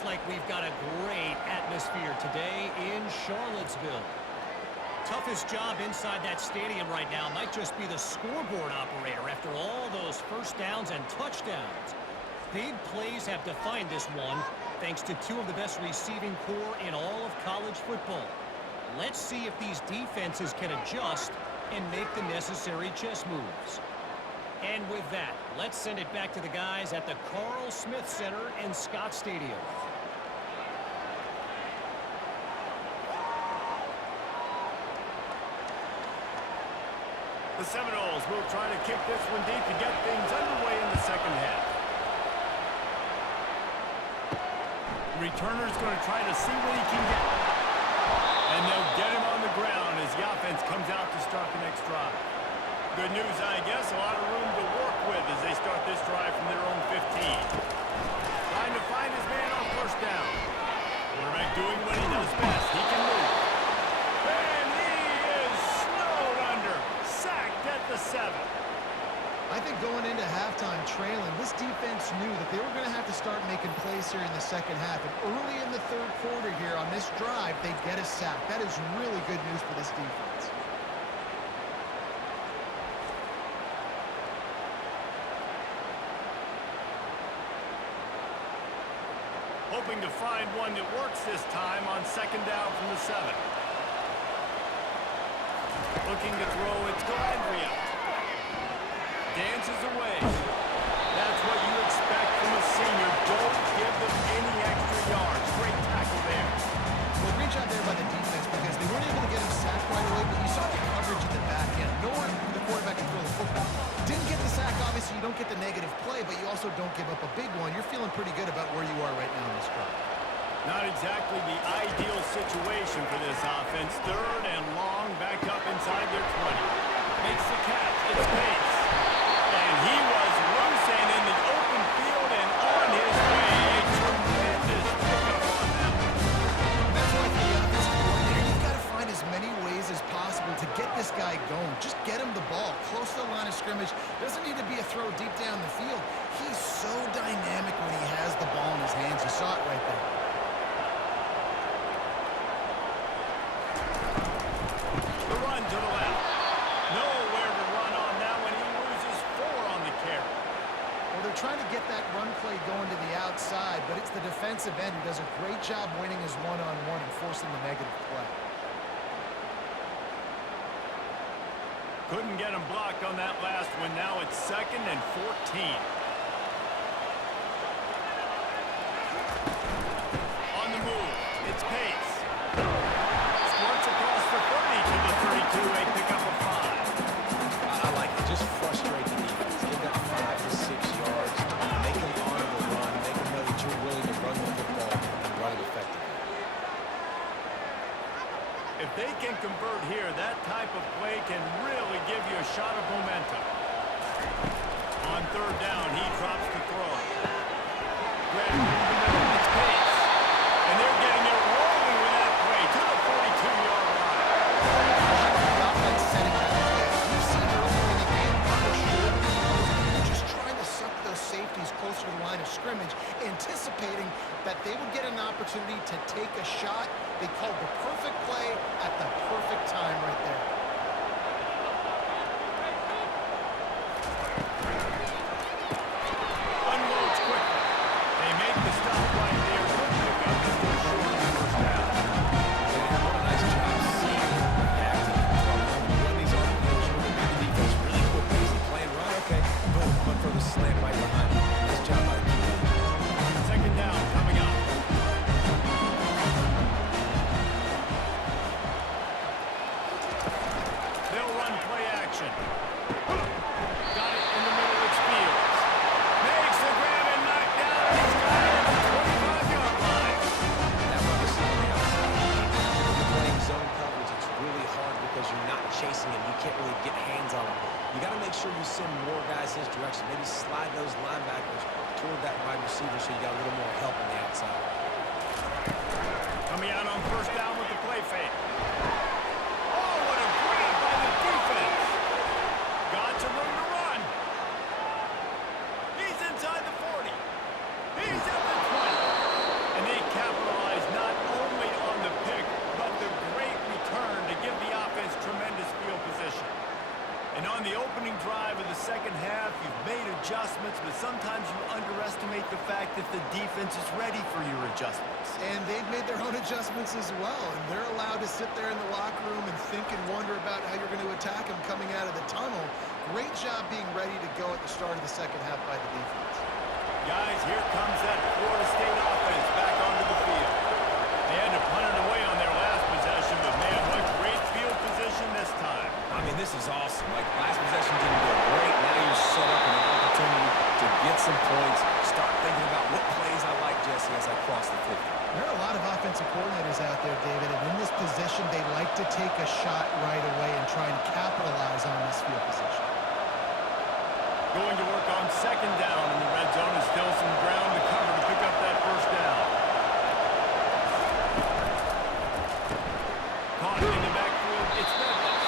looks like we've got a great atmosphere today in Charlottesville. Toughest job inside that stadium right now might just be the scoreboard operator after all those first downs and touchdowns. Big plays have defined this one, thanks to two of the best receiving corps in all of college football. Let's see if these defenses can adjust and make the necessary chess moves. And with that, let's send it back to the guys at the Carl Smith Center in Scott Stadium. The Seminoles will try to kick this one deep to get things underway in the second half. The returner's going to try to see what he can get. And they'll get him on the ground as the offense comes out to start the next drive. Good news, I guess, a lot of room to work with as they start this drive from their own 15. Trying to find his man on first down. Quarterback doing what he does best. He can move. And he is snowed under. Sacked at the 7. I think going into halftime trailing, this defense knew that they were going to have to start making plays here in the second half. And early in the third quarter here on this drive, they get a sack. That is really good news for this defense. Hoping to find one that works this time on second down from the 7. Looking to throw, it's Galandria. Dances away. That's what you expect from a senior. Don't give them any extra yards. Great tackle there. Well, great job there by the defense because they weren't able to get him sacked right away, but you saw the coverage in the back end. Nowhere for the quarterback to throw the football. Didn't get the sack, obviously you don't get the negative play, but you also don't give up a big one. You're feeling pretty good about where you are right now in this drive. Not exactly the ideal situation for this offense. Third and long, back up inside their 20. Makes the catch. It's Pace. And he was loose and in the open field and on his way. A tremendous pickup on that one. That's why for the offensive coordinator, you've got to find as many ways as possible to get this guy going. Just get him the ball close to the line of scrimmage. Doesn't need to be a throw deep down the field. He's so dynamic when he has the ball in his hands. You saw it right there. The run to the left. Nowhere to run on that one. He loses 4 on the carry. Well, they're trying to get that run play going to the outside, but it's the defensive end who does a great job winning his one-on-one and forcing the negative play. Couldn't get him blocked on that last one. Now it's second and 14. On the move, it's Pace. Squirts across the 30 to the 32. A pickup of 5. I like it. Just frustrate the defense. Give that 5 to 6 yards. Make them honor the run. Make them know that you're willing to run the football and run it effectively. If they can convert here, that type of play can really give you a shot of momentum. On third down, he drops the throw. Grab in the middle. It's Pace. And they're getting it rolling with that play to the 42-yard line. The offense setting that play. We've seen earlier in the game, they're just trying to suck those safeties closer to the line of scrimmage, anticipating that they would get an opportunity to take a shot. They called the perfect play at the perfect time right there. Unloads quickly. They make the stop right there. Good pickup. Still short on the first down. They have done a nice job seeing it, reacting, and run these RPOs. You're going to make the defense really quick, easy playing run. Okay, boom, I'm going to throw the slant right behind him. Nice job by the QB. Second down coming up. the defense is ready for your adjustments. And they've made their own adjustments as well, and they're allowed to sit there in the locker room and think and wonder about how you're going to attack them coming out of the tunnel. Great job being ready to go at the start of the second half by the defense. Guys, here comes that Florida State offense back onto the field. They had to punt it away on their last possession, but man, what great field position this time. I mean, this is awesome. Like, last possession didn't go great. Now you're set up in an opportunity to get some points. Start thinking about what plays I like, Jesse, as I cross the 50. There are a lot of offensive coordinators out there, David, and in this position, they like to take a shot right away and try and capitalize on this field position. Going to work on second down in the red zone. Is still some ground to cover to pick up that first down. Caught in the backfield. It's Douglas.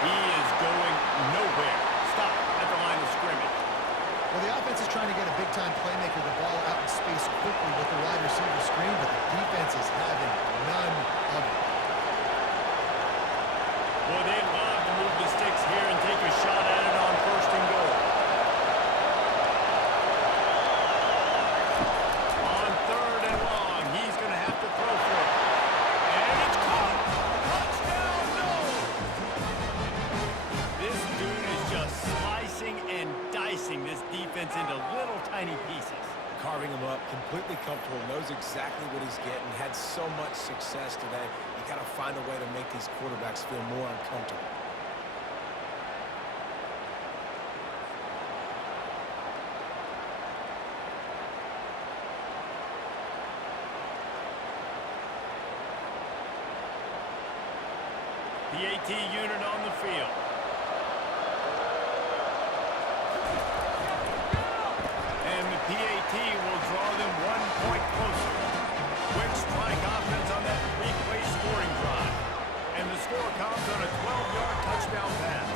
He is going nowhere. Stop at the line of scrimmage. Well, the offense is trying to get a big-time playmaker the ball out in space quickly with the wide receiver screen, but the defense is having none of it. Boy, they love to move the sticks here and take a shot at it on first and goal. On third and long, he's going to have to throw for it. And it's caught. Touchdown, no! This dude is just slicing and dicing this defense into little tiny pieces. Carving him up, completely comfortable, knows exactly what he's getting, had so much success today. You got to find a way to make these quarterbacks feel more uncomfortable. The AT unit on the field. And the PAT will draw them 1 point closer. Quick strike offense on that three-play scoring drive. And the score comes on a 12-yard touchdown pass.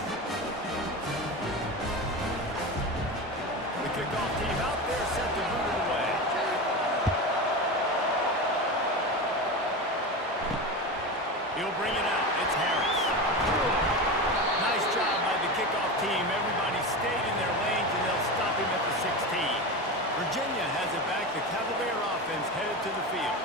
The kickoff team out there set to boot it away. He'll bring it out. It's Harris. Nice job by the kickoff team. Everybody stayed in their lanes, and they'll stop him at the 16. Virginia has it back. The Cavalier offense headed to the field.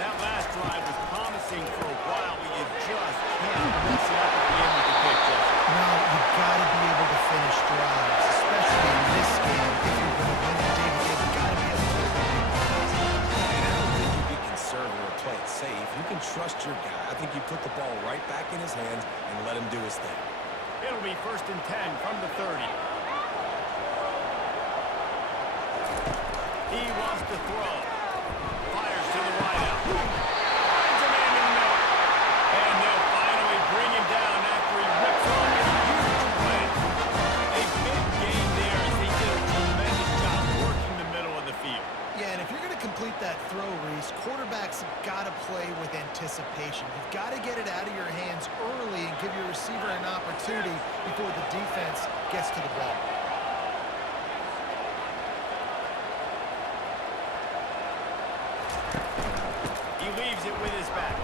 That last drive was promising for a while, but you just can't mess it up at the end of the pick, Jesse. No, you've got to be able to finish drives, especially in this game. If you're going to win it, David, you've got to be able to win it. And I don't think you get conservative or play it safe. You can trust your guy. I think you put the ball right back in his hands and let him do his thing. It'll be 1st and 10 from the 30. He wants to throw. Fires to the wideout. Finds a man in the middle. And they'll finally bring him down after he rips off a huge play. A big gain there as he did a tremendous job working the middle of the field. Yeah, and if you're going to complete that throw, Reese, quarterbacks have got to play with anticipation. You've got to get it out of your hands early and give your receiver an opportunity before the defense gets to the ball. He leaves it with his back.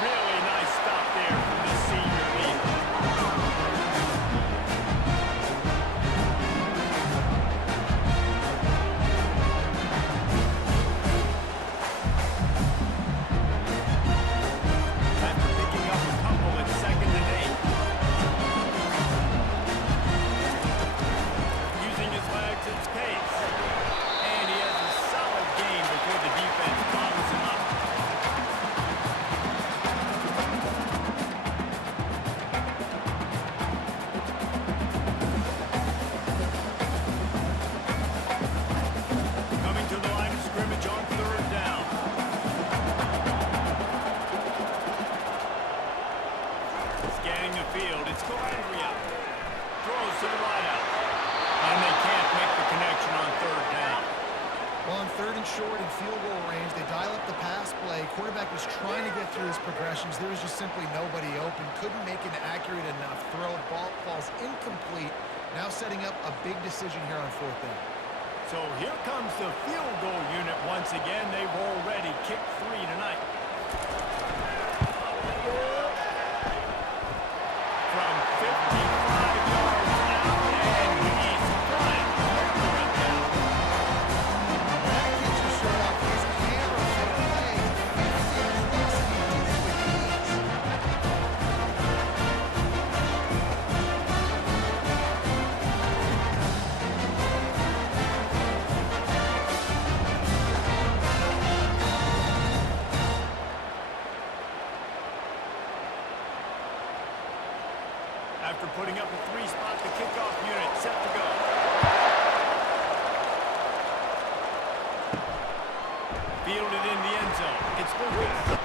Really nice stop there from this senior leader. After picking up a couple at 2nd and 8. Using his legs at pace. And he has a solid game before the defense bottles him up. Coming to the line of scrimmage on 3rd down. Scanning the field, it's Calandria. Throws to the wideout. And they can't make the connection on 3rd down. Well, on 3rd and short and field goal range, they dial up the pass play. Quarterback was trying to get through his progressions. There was just simply nobody open. Couldn't make an accurate enough throw. Ball falls incomplete. Now setting up a big decision here on 4th down. So here comes the field goal unit once again. They've already kicked 3 tonight. From 55 yards out, and he's flying for a down. Fielded in the end zone. It's Lucas.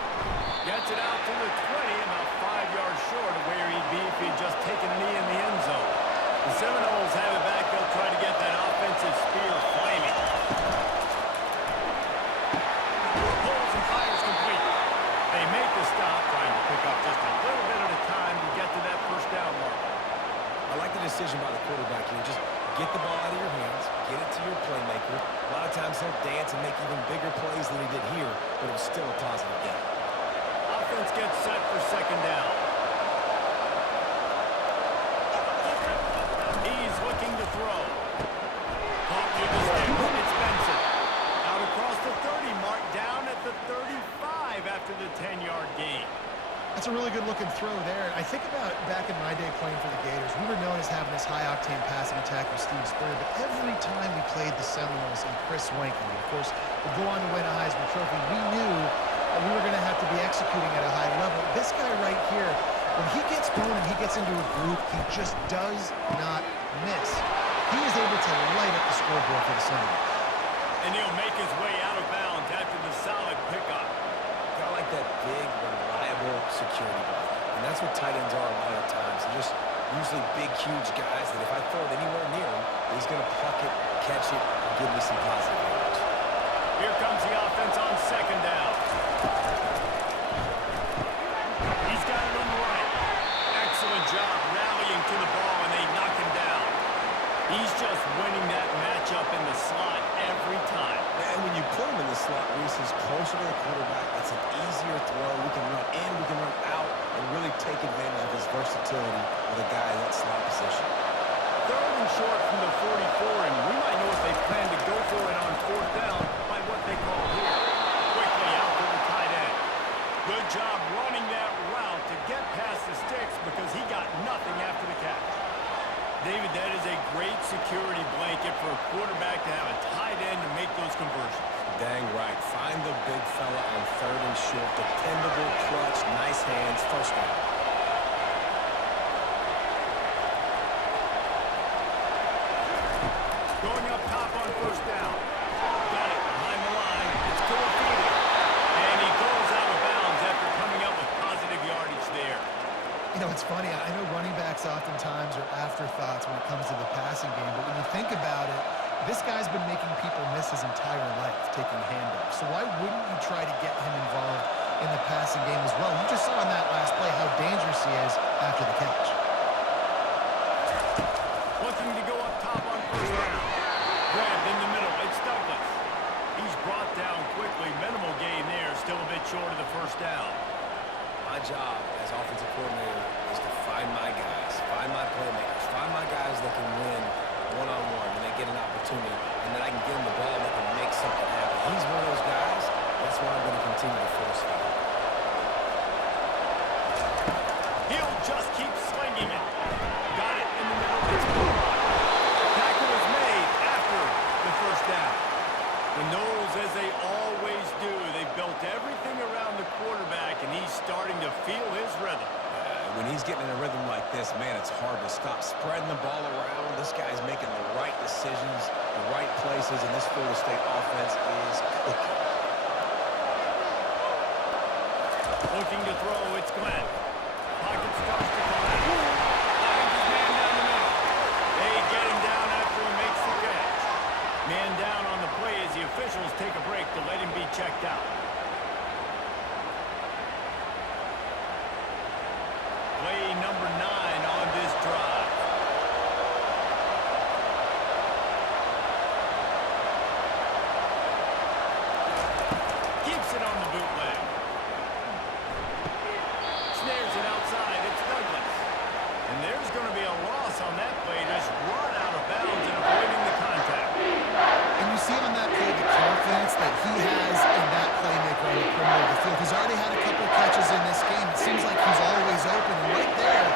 Gets it out to the 20, about 5 yards short of where he'd be if he'd just taken a knee in the end zone. The Seminoles have it back. They'll try to get that offensive spear flaming. Pulls and fires complete. They make the stop, trying to pick up just a little bit at a time to get to that first down mark. I like the decision by the quarterback here. Just get the ball out of your hands, get it to your playmaker. A lot of times he'll dance and make even bigger plays than he did here, but it was still a positive game. Offense gets set for second down. He's looking to throw. Caught near the stick. It's Benson. Out across the 30, marked down at the 35 after the 10-yard gain. That's a really good-looking throw there. I think about back in my day playing for the Gators, we were known as having this high-octane passing attack with Steve Spurrier, but every time we played the Seminoles and Chris Wankley, of course, would go on to win a Heisman Trophy, we knew that we were going to have to be executing at a high level. This guy right here, when he gets going and he gets into a groove, he just does not miss. He is able to light up the scoreboard for the Seminoles. And he'll make his way out of bounds after the solid pickup. Kind of like that big, reliable security blanket. And that's what tight ends are a lot of times. They're just usually big, huge guys that if I throw it anywhere near him, he's going to pluck it, catch it, and give me some positive yards. Here comes the offense on second down. He's got it on the right. Excellent job rallying to the ball, and they knock him down. He's just winning that matchup in the slot every time. And when you put him in the slot, Reese is closer to the quarterback. It's an easier throw. We can run in, we can run out, and really take advantage of his versatility with a guy in that slot position. Third and short from the 44, and we might know if they plan to go for it on fourth down by what they call here. Quickly out to the tight end. Good job running that route to get past the sticks because he got nothing after the catch. David, that is a great security blanket for a quarterback to have a tight end to make those conversions. Dang right. Find the big fella on third and short. Dependable, clutch, nice hands, first down. Going up top on first down. Got it behind the line. It's Filipino. And he goes out of bounds after coming up with positive yardage there. You know, it's funny. I know running backs oftentimes are afterthoughts when it comes to the passing game, but when you think about it, this guy's been making people miss his entire life taking handoffs. So why wouldn't you try to get him involved in the passing game as well? You just saw in that last play how dangerous he is after the catch. Looking to go up top on first down. Grabbed in the middle. It's Douglas. He's brought down quickly. Minimal gain there. Still a bit short of the first down. My job as offensive coordinator is to find my guys, find my playmakers, find my guys that can win one-on-one when they get an opportunity, and then I can get them the ball and they can make something happen. He's one of those guys. That's why I'm going to continue to force feed him. He'll just keep slinging it. Got it in the middle. It's Boomer. Tackle is made after the first down. The Noles, as they always do, they've built everything around the quarterback, and he's starting to feel his rhythm. When he's getting in a rhythm like this, man, it's hard to stop spreading the ball around. This guy's making the right decisions, the right places, and this Florida State offense is cooking. Looking to throw, it's Glenn. Pocket starts to collapse. Finds his man down the middle. They get him down after he makes the catch. Man down on the play as the officials take a break to let him be checked out. Play number 9 on this drive. Keeps it on the bootleg. Snares it outside. It's Douglas. And there's going to be a loss on that play. Just run out of bounds and avoiding the contact. And you see on that play the confidence that he has in that playmaker on the perimeter of the field. He's already had a couple catches in this game. It seems like he's always open. And right there,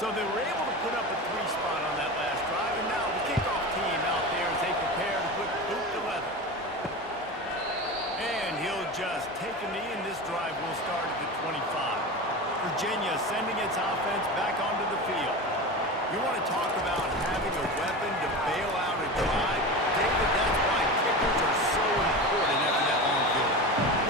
So they were able to put up a 3 spot on that last drive, and now the kickoff team out there as they prepare to put boot to leather. And he'll just take a knee, and this drive will start at the 25. Virginia sending its offense back onto the field. You want to talk about having a weapon to bail out a drive? David, that's why kickers are so important after that long field.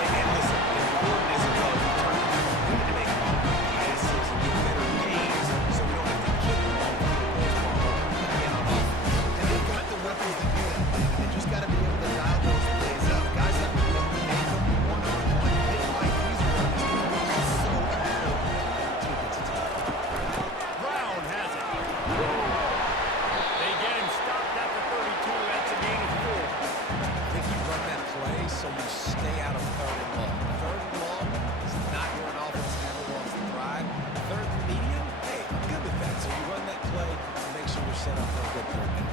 And listen, important isn't well returned. We need to make longer passes and get better gains so we don't have to kick long field goals again on offense. And they've got the weapons to do that, man. They just got to be able to dial those plays up. Guys have to be able to make them one-on-one. Hit like these runs is so important to a team. Brown has it. They get him stopped at the 32. That's a gain of 4. I think you run that play so you stay out of 3rd and long. 3rd and long is not where an offense ever wants to thrive. 3rd and medium, hey, I'm good with that. So you run that play and make sure you're set up for a good 3rd down.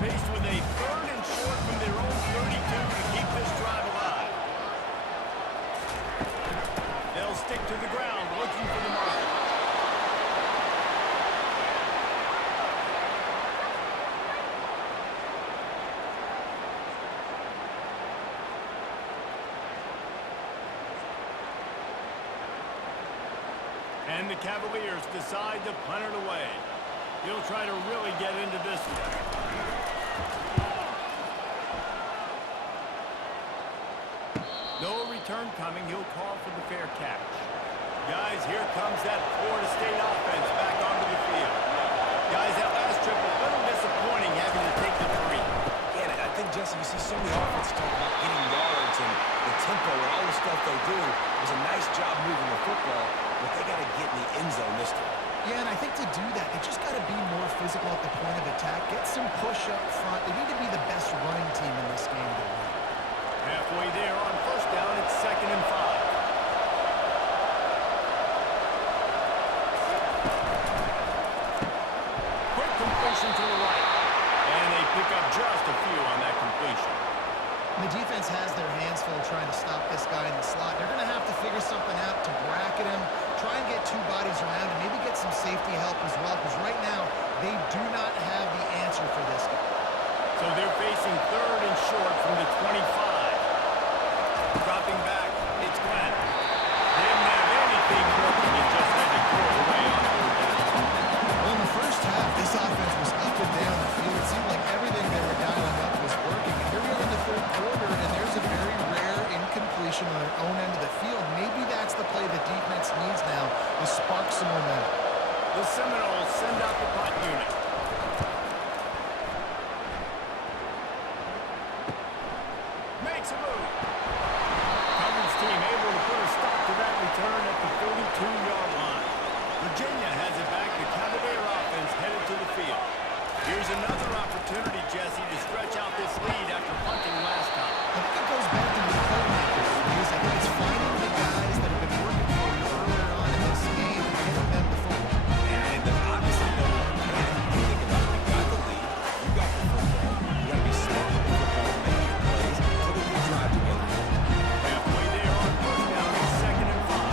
Faced with a 3rd and short from their own 32 to keep this drive alive. They'll stick to the ground looking for the mark. And the Cavaliers decide to punt it away. He'll try to really get into this one. No return coming. He'll call for the fair catch. Guys, here comes that Florida State offense back onto the field. Guys, that last trip a little disappointing having to take the 3. Yeah, and I think, Jesse, you see so many offenses talk about getting yards and the tempo and all the stuff they do. It was a nice job moving the football, but they got to get in the end zone this time. Yeah, and I think to do that, they just got to be more physical at the point of attack. Get some push up front. They need to be the best running team in this game to win. Halfway there on 1st down, it's 2nd and 5. Quick completion to the right. And they pick up just a few on that completion. The defense has their hands full trying to stop this guy in the slot. They're going to have to figure something out to bracket him, try and get 2 bodies around, and maybe get some safety help as well, because right now they do not have the answer for this guy. So they're facing 3rd and short from the 25. Dropping back, it's Glenn. They didn't have anything working, it just had to throw away on 3rd down. Well, in the first half, this offense was up and down the field. It seemed like everything they were dialing up was working. And here we are in the 3rd quarter, and there's a very rare incompletion on their own end of the field. Maybe that's the play the defense needs now to spark some momentum. The Seminoles send out the punt unit. Makes a move. Coverage team able to put a stop to that return at the 42-yard line. Virginia has it back. The Cavalier offense headed to the field. Here's another opportunity, Jesse, to stretch out this lead after punting last time. I think it goes back to the playmakers, because I think it's finding the guys that have been working for you earlier on in this game and getting them the football. And there's obviously no panic. You think about it. You got the lead. You got the football. You got to be smart with the football and make your plays. Put a good drive together. Halfway there on 1st down, it's 2nd and 5.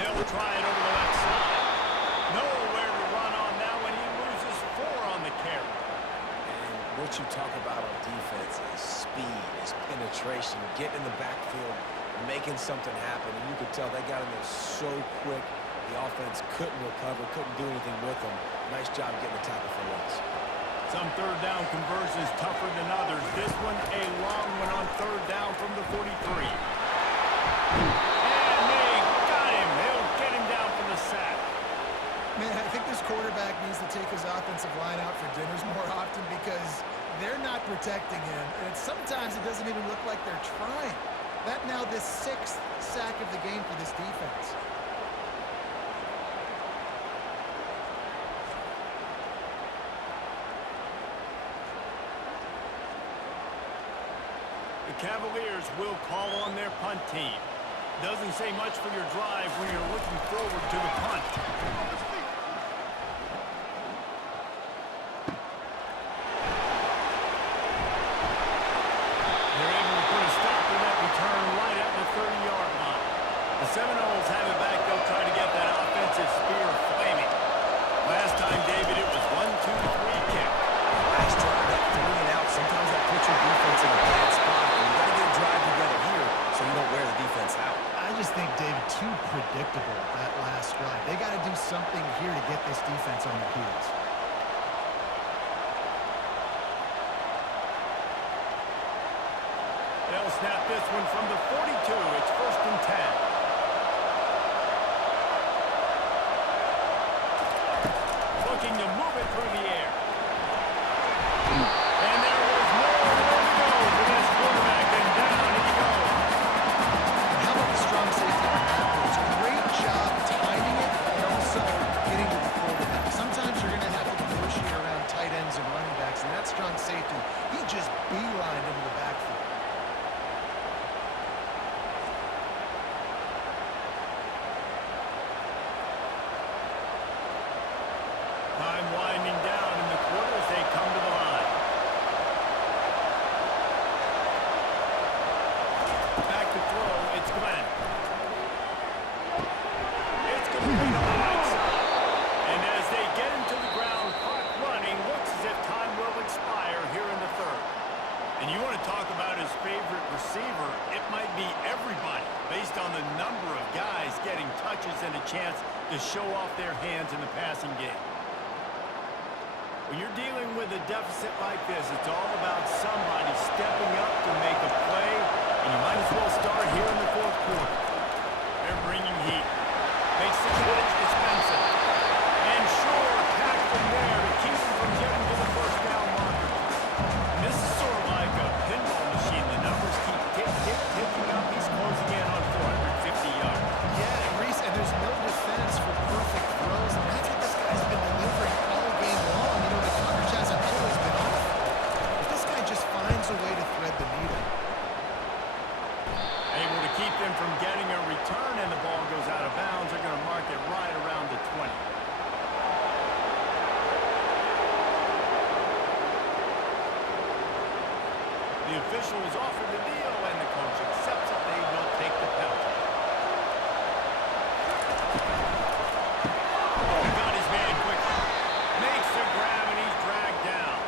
They'll try it over the left side. Nowhere to run on now, and he loses 4 on the carry. And what you talk about on defense is speed, is penetration, getting in the backfield, making something happen. And you could tell they got in there so quick. The offense couldn't recover, couldn't do anything with them. Nice job getting the tackle for loss. Some 3rd down conversions tougher than others. This one a long one on 3rd down from the 43. And they got him. They'll get him down from the sack. Man, I think this quarterback needs to take his offensive line out for dinners more often, because they're not protecting him. And sometimes it doesn't even look like they're trying. That now the 6th sack of the game for this defense. The Cavaliers will call on their punt team. Doesn't say much for your drive when you're looking forward to the punt. They're able to put a stop to that return right at the 30-yard line. The Seminoles have it back here to get this defense on their heels. They'll snap this one from the 42. It's 1st and 10. Looking to move it through the air. And there was more to go for this quarterback, and down he goes. How about the strong safety on that blitz? Great job timing it and also getting to the quarterback. Sometimes you're going to have to negotiate around tight ends and running backs, and that strong safety, he just beelined into the backfield. Time winding down in the quarter as they come to the line. Back to throw, it's Glenn. It's complete on the right side. And as they get into the ground, clock running, looks as if time will expire here in the 3rd. And you want to talk about his favorite receiver, it might be everybody, based on the number of guys getting touches and a chance to show off their hands in the passing game. When you're dealing with a deficit like this, it's all about somebody stepping up to make a play, and you might as well start here in the 4th quarter. They're bringing heat. Makes the catch, it's Benson. And Shore tacked from there to keep him from getting to the 1st down marker. And this is sort of like a pinball machine. The numbers keep ticking up. He's closing in on 450 yards. Yeah, and Reese, and there's no defense for perfect throws, and that's what this guy's been delivering all game long. You know, the coverage hasn't always been off, but this guy just finds a way to thread the needle. Able to keep them from getting a return, and the ball goes out of bounds. They're going to mark it right around the 20. The official is offered the deal, and the coach accepts it. They will take the penalty. Oh, got his man quickly. Makes the grab, and he's dragged down.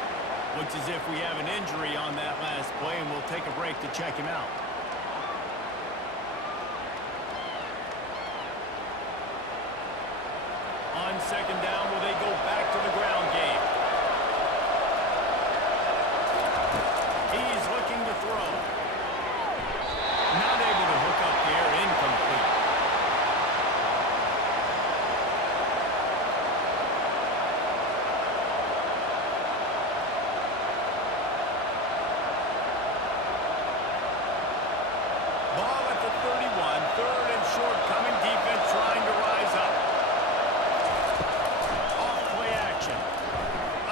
Looks as if we have an injury on that last play, and we'll take a break to check him out. On 2nd down, will they go back to the ground game? He's looking to throw. Not able to hook up there, incomplete. Ball at the 31, 3rd and short, coming defense trying to rise up. Off play action.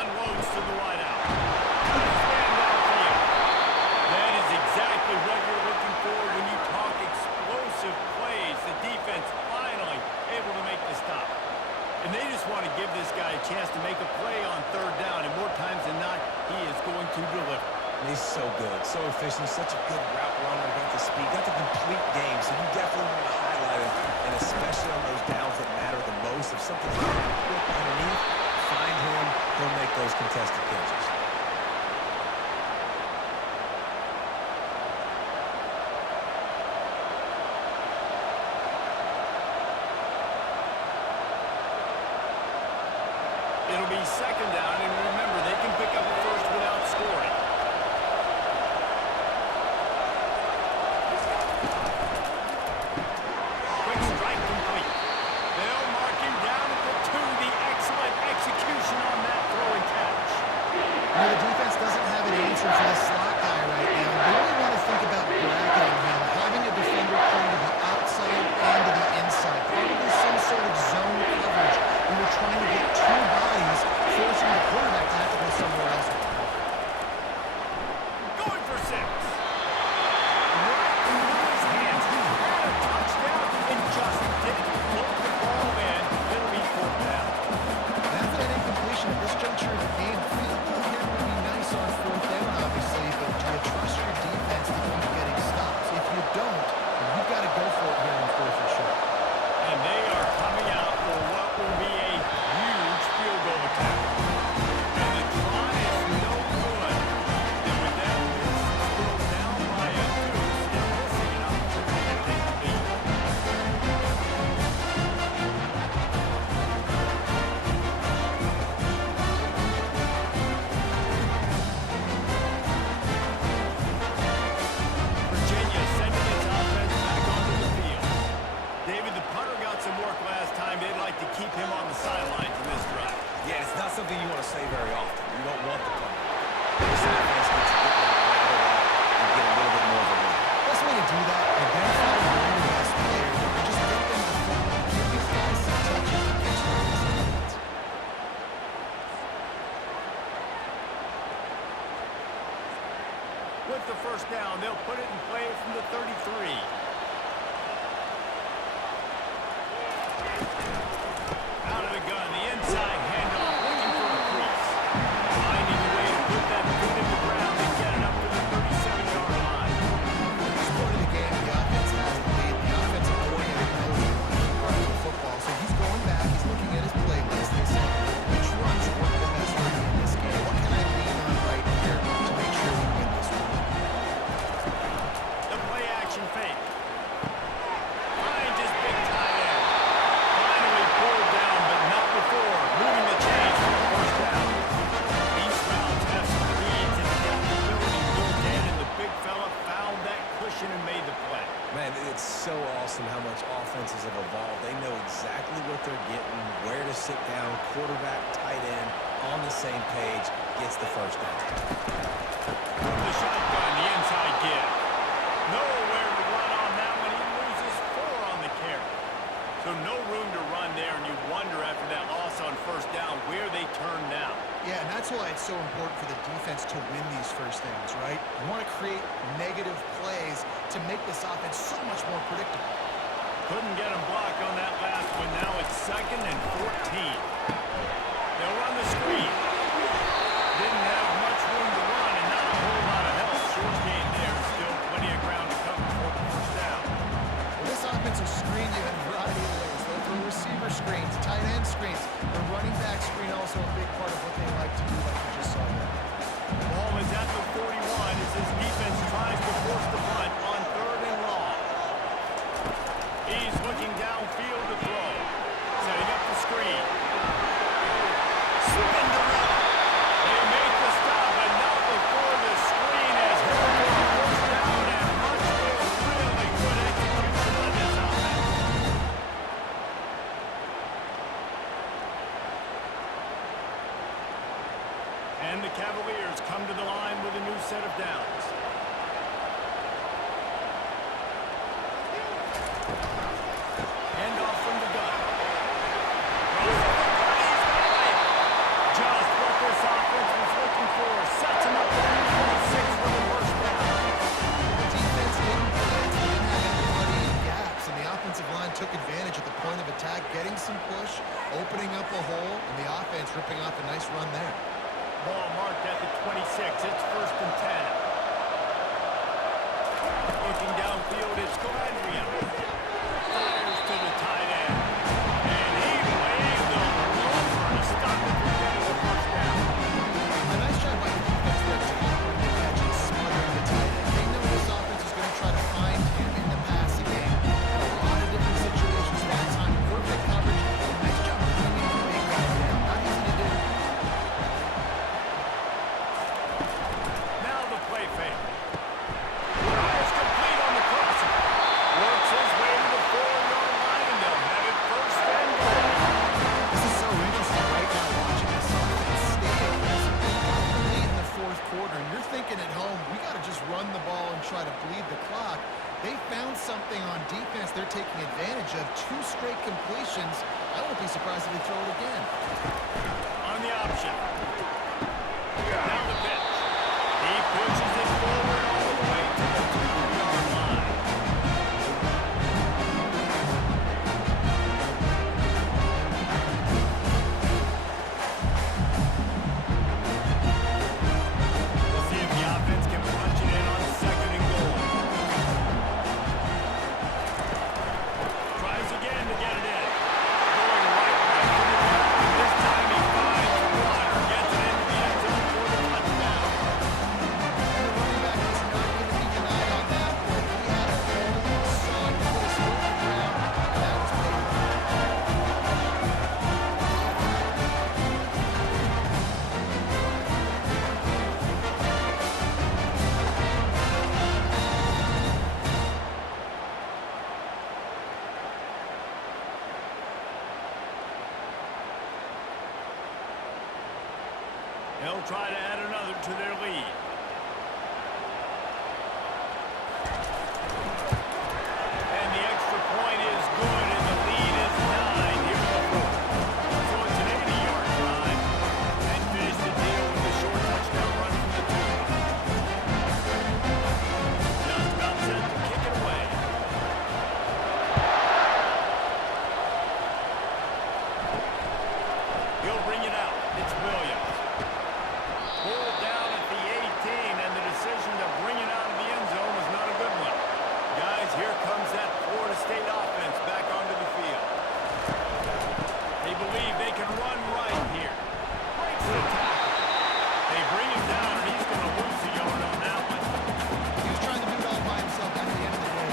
Unloads to the wideout. Cut his man downfield. That is exactly what you're looking for when you talk explosive plays. The defense finally able to make the stop. And they just want to give this guy a chance to make a play on 3rd down, and more times than not, he is going to deliver. He's so good, so efficient, such a good route runner, got the speed, got the complete game, so you definitely want to highlight him, and especially on those downs that matter the most. If something's really quick underneath, find him, he'll make those contested catches. It'll be 2nd down, and remember, they can pick up a first without scoring. Quick strike complete. They'll mark him down at the 2. The excellent execution on that throw and catch. You know, the defense doesn't have an answer for the slot guy right now. They really want to think about bracketing him, having a defender play to the outside and to the inside. Probably some sort of zone coverage. We were trying to get 2 bodies, forcing the quarterback from how much offenses have evolved. They know exactly what they're getting, where to sit down, quarterback, tight end, on the same page, gets the first down. From the shotgun, the inside give. Nowhere to run on that one. He loses 4 on the carry. So no room to run there, and you wonder after that loss on first down where they turn now. Yeah, and that's why it's so important for the defense to win these first downs, right? You want to create negative plays to make this offense so much more predictable. Couldn't get him blocked on that last one. Now it's 2nd and 14. They'll run the screen. Didn't have much room to run and not a whole lot of help. Short gain there. Still plenty of ground to cover for the first down. Well, this offensive screen you have a variety of ways. They'll throw receiver screens, tight end screens. The running back screen also a big part of what they like to do, like you just saw there. Ball is at the 41 as his defense tries to force the punt on 3rd and long. He's looking downfield to throw. Setting up the screen. Spin the run. They make the stop, but not before the screen has hit for a first down and much more really good execution on this offense. And the Cavaliers come to the line with a new set of downs. Handoff from the gun. Just what this offense was looking for. Sets him up at 26 for the first down. The defense didn't blitz, they didn't have anybody in gaps, and the offensive line took advantage at the point of attack, getting some push, opening up a hole, and the offense ripping off a nice run there. Ball marked at the 26. It's 1st and 10. Looking downfield, it's Galandria. Fires to the tight end. And he waved them over to stop it from getting the first down. A nice job by the defense there, tackling the catch and smothering the tight end. They know this offense is going to try to find him in the passing game. In a lot of different situations that time. Perfect coverage. Nice job of bringing the big guy down. Not easy to do. Now the play fake. Fires complete on the crossing. Works his way to the 4-yard line, and they'll have it 1st and goal. This is so interesting right now watching this offense stay aggressive. They got the lead in the 4th quarter, and you're thinking at home, we got to just run the ball and try to bleed the clock. They found something on defense they're taking advantage of. 2 straight completions. I won't be surprised if they throw it again. On the option. Now the pitch. He pushes it forward all the way to the 2-yard line. We'll see if the offense can punch it in on 2nd and goal. Tries again to get it in. Going right back to the ground. This time he finds Water. Gets it into the end zone for the touchdown. And the running back was not going to be denied on that one. He had a hole, saw him put his foot on the ground, and that was big. They'll try to add another to their lead. And the extra point is good, and the lead is 9 here in the 4th. So it's an 80-yard drive, and finish the deal with a short touchdown run from the 2. Just about set to kick it away. He'll bring it out. It's Williams. Pulled down at the 18, and the decision to bring it out of the end zone was not a good one. Guys, here comes that Florida State offense back onto the field. They believe they can run right here. Breaks the tackle. They bring him down, and he's going to lose a yard on that one. He was trying to do it all by himself at the end of the day.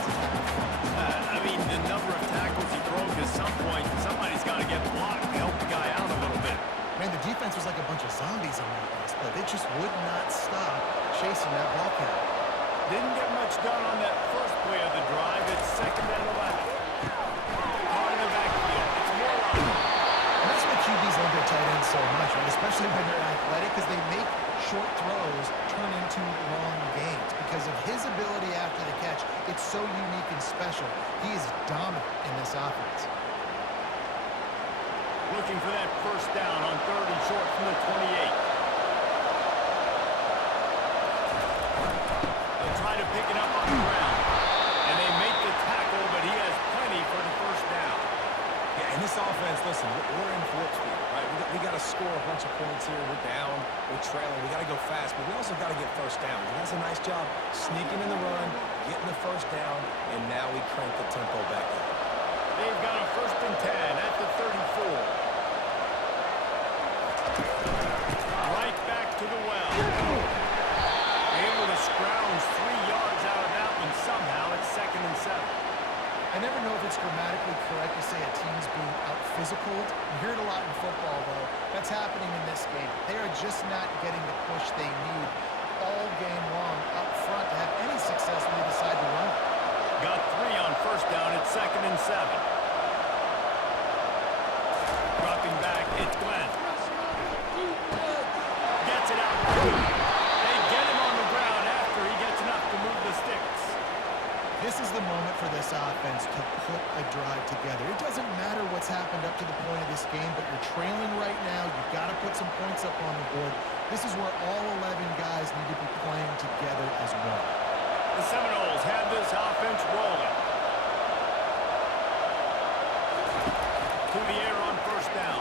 I mean, the number of tackles he broke at some point, somebody's got to get blocked to help the guy out a little bit. Man, the defense was like a bunch of zombies on that last play. They just would not stop chasing that ball carrier. Didn't get much done on that first play of the drive. It's 2nd and 11. so much, right? Especially when they're athletic, because they make short throws turn into long gains. Because of his ability after the catch, it's so unique and special. He is dominant in this offense. Looking for that first down on 3rd and short from the 28. They try to pick it up on the ground. And they make the tackle, but he has plenty for the first down. Yeah, in this offense, listen, we're in warp speed, right? We got to score a bunch of points here. We're down, we're trailing. We got to go fast, but we also got to get first down. He does a nice job sneaking in the run, getting the first down, and now we crank the tempo back up. They've got a 1st and 10 at the 34. Right back to the well. Able to scrounge 3 yards out of that one somehow. It's 2nd and 7. I never know if it's grammatically correct to say a team's being out-physicaled. You hear it a lot in football, though. That's happening in this game. They are just not getting the push they need all game long up front to have any success when they decide to run. Got 3 on 1st down. It's 2nd and 7. Dropping back, it's Glenn. Gets it out. They get him on the ground after he gets enough to move the sticks. This is the moment for this offense to put a drive together. It doesn't matter what's happened up to the point of this game, but you're trailing right now. You've got to put some points up on the board. This is where all 11 guys need to be playing together as one. The Seminoles have this offense rolling. To the air on 1st down.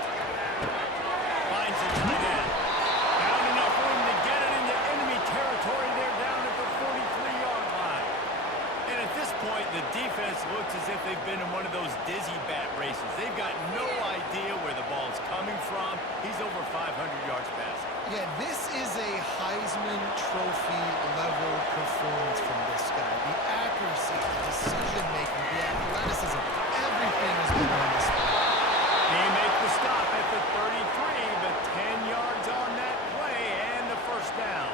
Finds the tight end. Found enough room to get it into enemy territory. They're down at the 43-yard line. And at this point, the defense looks as if they've been in one of those dizzy bat races. They've got no idea where the ball's coming from. He's over 500 yards passing. Yeah, this is a Heisman Trophy level performance from this guy. The accuracy, the decision-making, the athleticism, everything has been on display. They make the stop at the 33, but 10 yards on that play and the first down.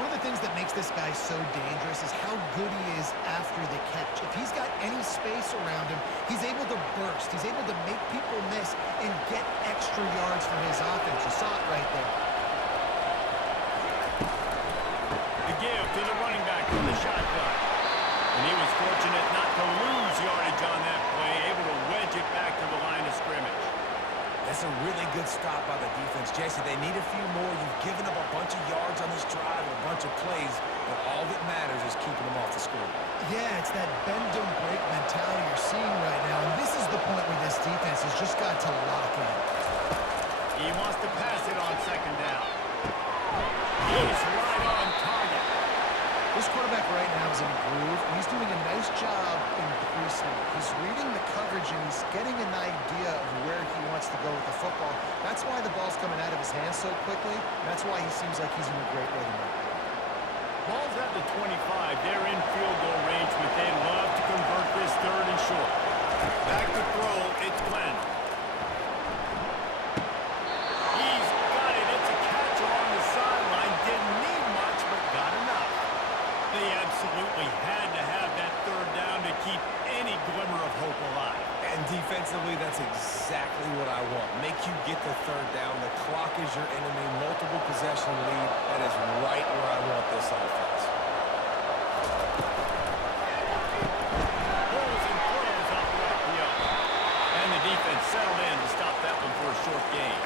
One of the things that makes this guy so dangerous is how good he is after the catch. If he's got any space around him, he's able to burst. He's able to make people miss and get extra yards for his offense. You saw it right there. The give to the running back from the shotgun. And he was fortunate not to lose yardage on that play, able to wedge it back to the line of scrimmage. That's a really good stop by the defense. Jason, they need a few more. You've given up a bunch of yards on this drive and a bunch of plays, but all that matters is keeping them off the scoreboard. Yeah, it's that bend don't break mentality you're seeing right now, and this is the point where this defense has just got to lock in. He wants to pass it on 2nd down. He's right on target. This quarterback right now is in a groove, and he's doing a nice job in pre-snap. He's reading the coverage, and he's getting an idea of where he wants to go with the football. That's why the ball's coming out of his hands so quickly. That's why he seems like he's in a great rhythm right now. Ball's at the 25. They're in field goal range, but they'd love to convert this 3rd and short. Back to throw, it's Glenn. He's got it. It's a catch along the sideline. Didn't need much, but got enough. They absolutely had to have that 3rd down to keep any glimmer of hope alive. And defensively, that's exactly what I want. Make you get the 3rd down. The clock is your enemy. Multiple possession lead. That is right where I want this offense. Pulls and throws off the RPO. And the defense settled in to stop that one for a short gain.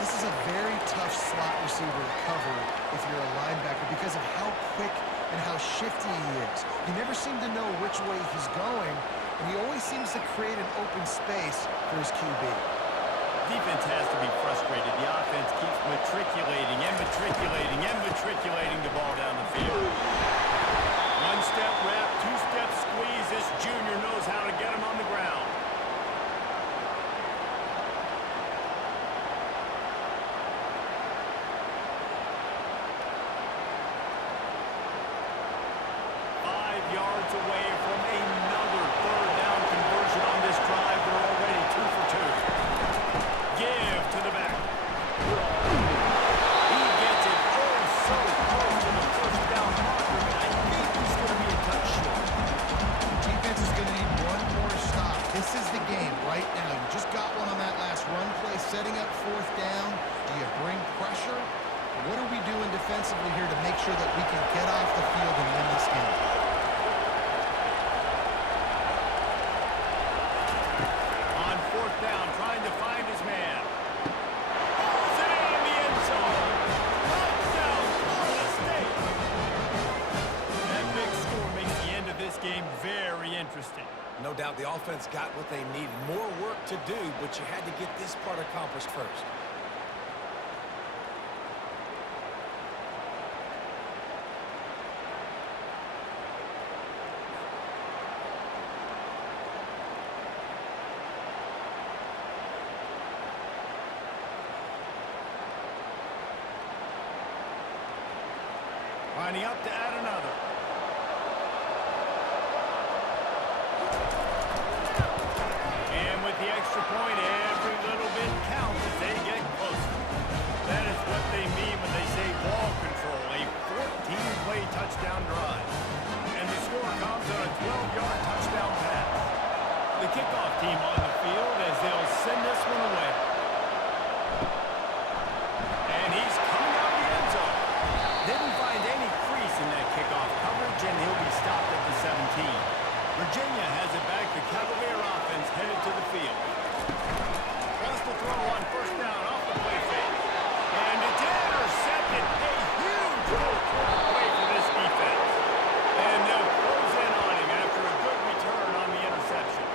This is a very tough slot receiver to cover if you're a linebacker because of how quick and how shifty he is. You never seem to know which way he's going, and he always seems to create an open space for his QB. Defense has to be frustrated. The offense keeps matriculating and matriculating and matriculating the ball down the field. One-step wrap, two-step squeeze. This junior knows how to get him on the ground. Yards away from another 3rd down conversion on this drive. They're already 2 for 2. Give to the back. He gets it so close to the 1st down marker, but I think he's going to be a touch short. The defense is going to need one more stop. This is the game right now. You just got one on that last run play, setting up 4th no doubt the offense got what they needed. More work to do, but you had to get this part accomplished first. Lining up to add another. And with the extra point, every little bit counts as they get closer. That is what they mean when they say ball control, a 14-play touchdown drive. And the score comes on a 12-yard touchdown pass. The kickoff team on the field as they'll send this one away. And he's coming out of the end zone. Didn't find any crease in that kickoff coverage, and he'll be stopped at the 17. Virginia has it back. The Cavalier offense headed to the field. Wants to throw on first down off the play fake. And it's intercepted. A huge play for this defense. And they'll close in on him after a good return on the interception.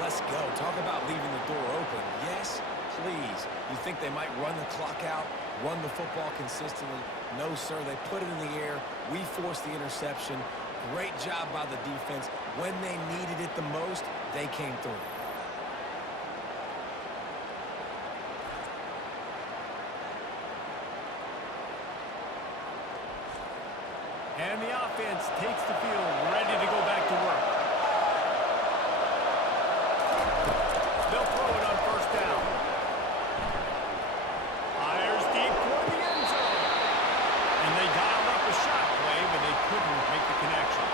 Let's go. Talk about leaving the door open. Yes, please. You think they might run the clock out, run the football consistently? No, sir. They put it in the air. We forced the interception. Great job by the defense. When they needed it the most, they came through. And the offense takes the field, ready to go back to work. They'll throw it on first down. Fires deep toward the end zone. And they dialed up a shot play, but they couldn't make the connection.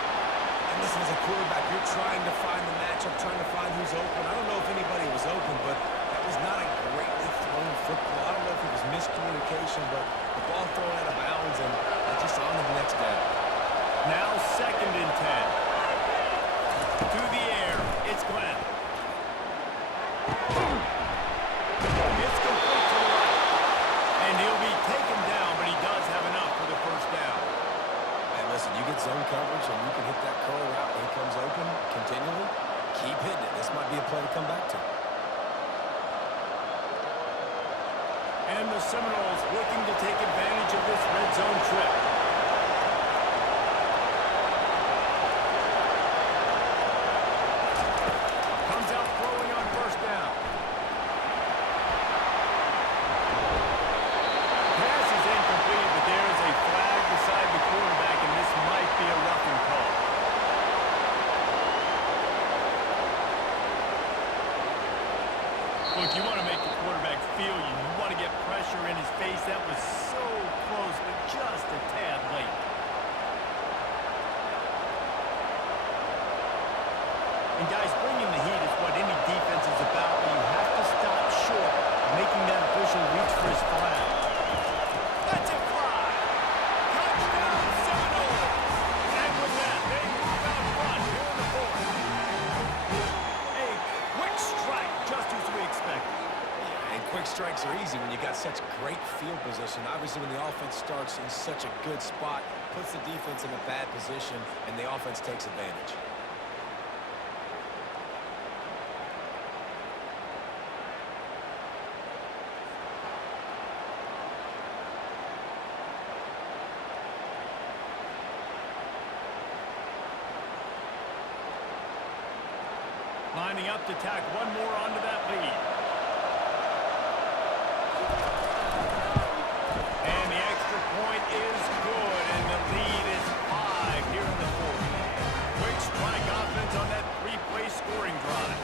And listen, as a quarterback, you're trying to find the matchup, trying to find who's open. I don't know if anybody was open, but that was not a greatly thrown football. I don't know if it was miscommunication, but the ball thrown out of bounds, and just on to the next down. Now 2nd and 10. To the air, it's Glenn. It's complete to the right. And he'll be taken down, but he does have enough for the first down. And listen, you get zone coverage, and you can hit that curl route when he comes open continually. Keep hitting it. This might be a play to come back to. And the Seminoles looking to take advantage of this red zone trip. Comes out throwing on first down. Pass is incomplete, but there is a flag beside the quarterback, and this might be a roughing call. Look, you want to make the quarterback feel you. You want to get pressure in his face. That was so close, but just a tad late. And guys, bringing the heat is what any defense is about. You have to stop short of making that official reach for his flag. That's a fly. Touchdown, Seminoles. And with that, they move out front here in the fourth. A quick strike, just as we expected. And quick strikes are easy when you got such great field position. Obviously, when the offense starts in such a good spot, puts the defense in a bad position, and the offense takes advantage. Lining up to tack one more onto that lead. And the extra point is good, and the lead is 5 here in the fourth. Quick strike offense on that 3-play scoring drive.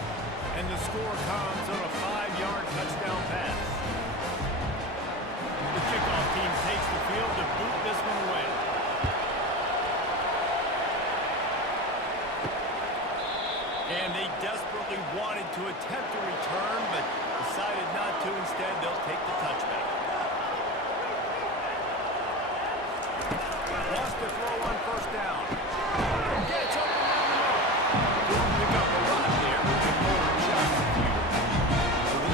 And the score comes on a 5-yard touchdown pass. The kickoff team takes the field to boot this one away. And they desperately wanted to attempt a return, but decided not to. Instead, they'll take the touchback. Wants to throw on first down. Gets open down the middle. Didn't pick up a lot there. Moving forward just a few.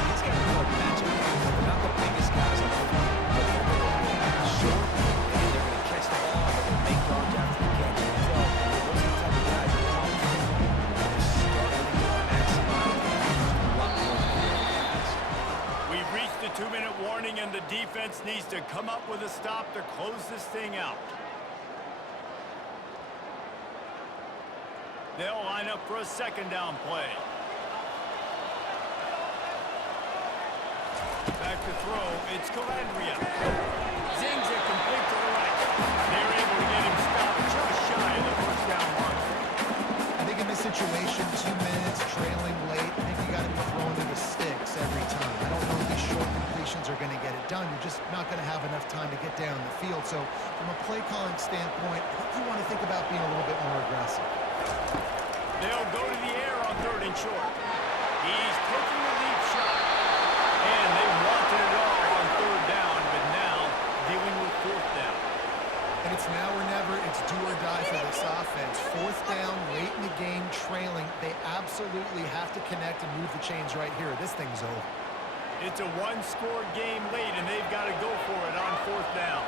He's got a good matchup. They're not the biggest guys on the field, but they're going to be short, and they're going to catch the ball, and they're going to make yards after the catch. You can tell those are the type of guys that college football are starting defense needs to come up with a stop to close this thing out. They'll line up for a second down play. Back to throw, it's Calandria. Zings it complete to the right. They're able to get him stopped just shy of the first down mark. I think in this situation, 2 minutes, trailing late, I think you got to be thrown to the sticks every time. I don't know if these short completions are going to get it done. You're just not going to have enough time to get down the field. So from a play calling standpoint, I think you want to think about being a little bit more aggressive. They'll go to the air on 3rd and short. He's taking a deep shot. And they wanted it all on 3rd down, but now dealing with 4th down. And it's now or never. It's do or die for this offense. 4th down, late in the game, trailing. They absolutely have to connect and move the chains right here. This thing's over. It's a one-score game late, and they've got to go for it on 4th down.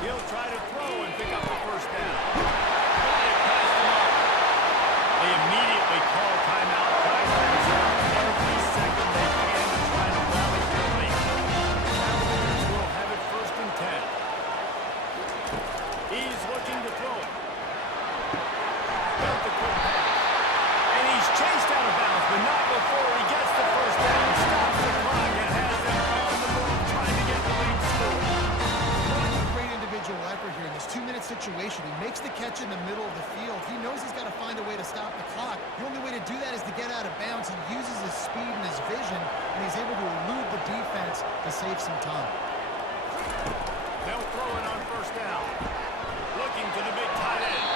He'll try to throw and pick up the 1st down. Got it past him up. They immediately call timeout, trying to reserve every second they can to try to rally their lead. The Cavaliers will have it 1st and 10. He's looking to throw it. Got the quick pass. And he's chased out of bounds, but not before he gets the 1st down, stops the clock, and has them on the move trying to get the lead scored. What a great individual effort here in this 2-minute situation. He makes the catch in the middle of the field. He knows he's got to find a way to stop the clock. The only way to do that is to get out of bounds. He uses his speed and his vision, and he's able to elude the defense to save some time. They'll throw it on 1st down. Looking to the big tight end.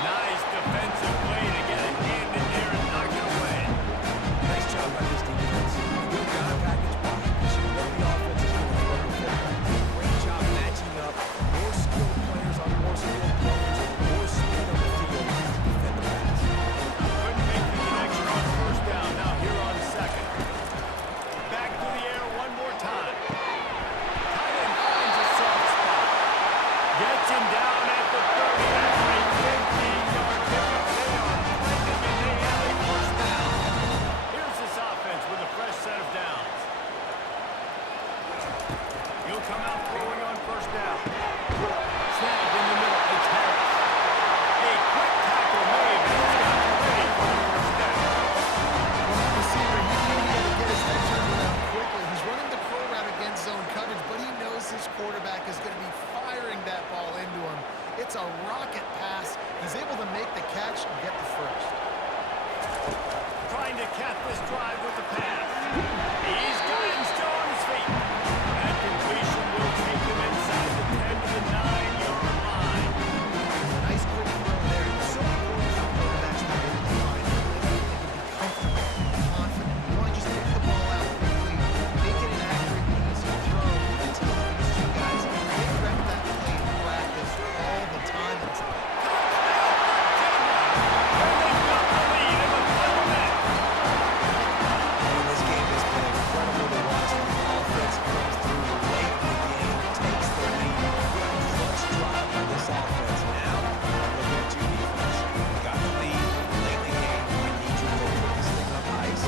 Nice defensive play to get it hand in there and knock it away. Nice job by this defense. Good non-package block because you know the offense is going to throw the football. Great job matching up more skilled players on more skilled players, more speed on the field to defend the pass. Couldn't make the connection on 1st down. Now here on 2nd. Back to the air one more time. Tight end finds a soft spot. Gets him down at the 30 after a 15-yard pickup. They are blending and they have a 1st down. Here's this offense with a fresh set of downs. He'll come out throwing on 1st down. Snagged in the middle. It's Harris. A quick tackle made, but he's got ready for the 1st down. Well, that receiver, he knew he had to get his head turned around quickly. He's running the crow route against zone coverage, but he knows his quarterback is going to be firing that ball into him. It's a rocket pass. He's able to make the catch and get the 1st. Trying to cap this drive with the pass. He's got him still on his feet. That completion will take him inside the 10 to the 9-yard line. Nice quick throw there. It's so important for quarterbacks to be able to find their rhythm and to be comfortable, confident. You want to just get the ball out quickly, make it an accurate, easy throw. I tell these two guys, they rep that play in practice all the time. It's And they've got the lead in the final minute. And this game has been incredible to watch. The offense comes through late in the game, takes the lead. Good clutch drive by this offense. Now, look at your defense. Got the lead late in the game. I need you to go put this thing on ice.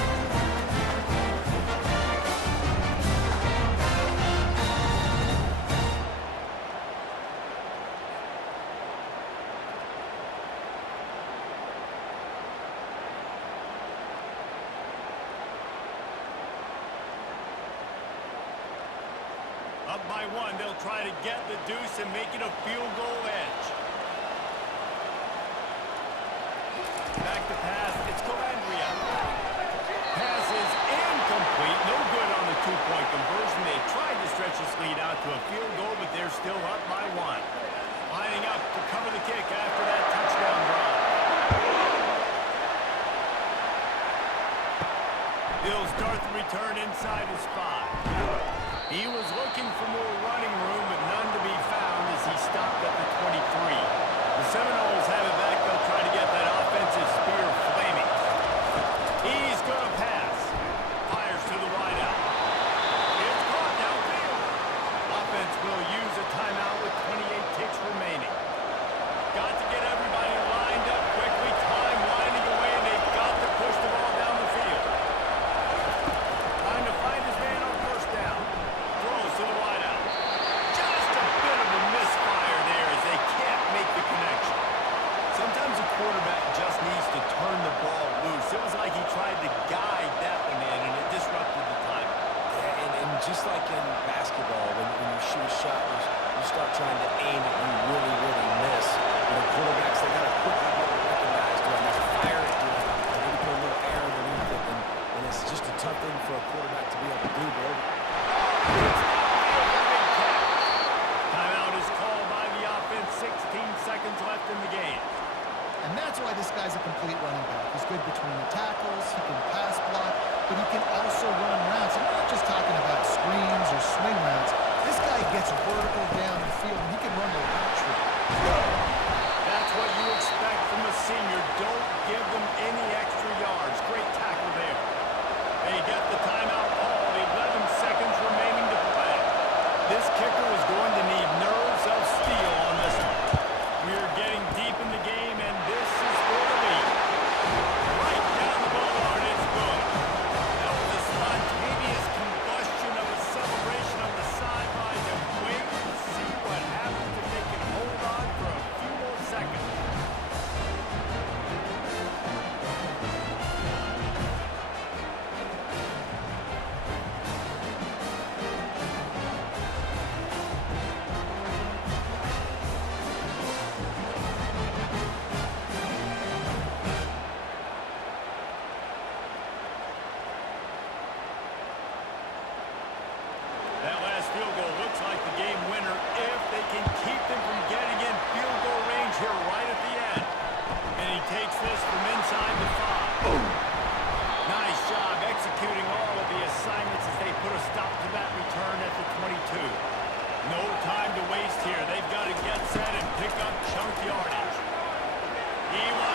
Up by 1, they'll try to get the deuce and make it a field goal edge. Back to pass, it's Calandria. Pass is incomplete, no good on the 2-point conversion. They tried to stretch this lead out to a field goal, but they're still up by 1. Lining up to cover the kick after that touchdown drive. He'll start the return inside his 5. He was looking for more running room, but none to be found as he stopped at the 23. The Seminoles have it back. They'll try to get that offensive spear flaming. He's going to pass. Fires to the wideout. It's caught downfield. Offense will use a timeout with 28 ticks remaining. Got to get everybody lined up quickly. Time winding away, and they've got to push the ball down the field. Time to find his man on 1st down. Throw quarterback just needs to turn the ball loose. It was like he tried to guide that one in, and it disrupted the time. Yeah, and just like in basketball, when you shoot a shot, you start trying to aim it, you really, really miss. You know, quarterbacks, they got to quickly be able to recognize, do I need to fire it? Do I need to put a little air underneath it? And it's just a tough thing for a quarterback to be able to do, bro. Timeout is called by the offense. 16 seconds left in the game. And that's why this guy's a complete running back. He's good between the tackles, he can pass block, but he can also run routes. I'm not just talking about screens or swing routes. This guy gets vertical down the field, and he can run the route tree. That's what you expect from a senior. Don't give them any extra yards. Great tackle there. They get the timeout called. 11 seconds remaining to play. This kicker is going to need nerves of steel on this one. We're getting deep in the game, and this is for the lead. Right down the ball, and it's good. That was a spontaneous combustion of a celebration on the sidelines, and wait to see what happens if they can hold on for a few more seconds. That last field goal looks like the game winner if they can keep them from getting in field goal range here right at the end. And he takes this from inside the 5. Nice job executing all of the assignments as they put a stop to that return at the 22. No time to waste here. They've got to get set and pick up chunk yardage. He wants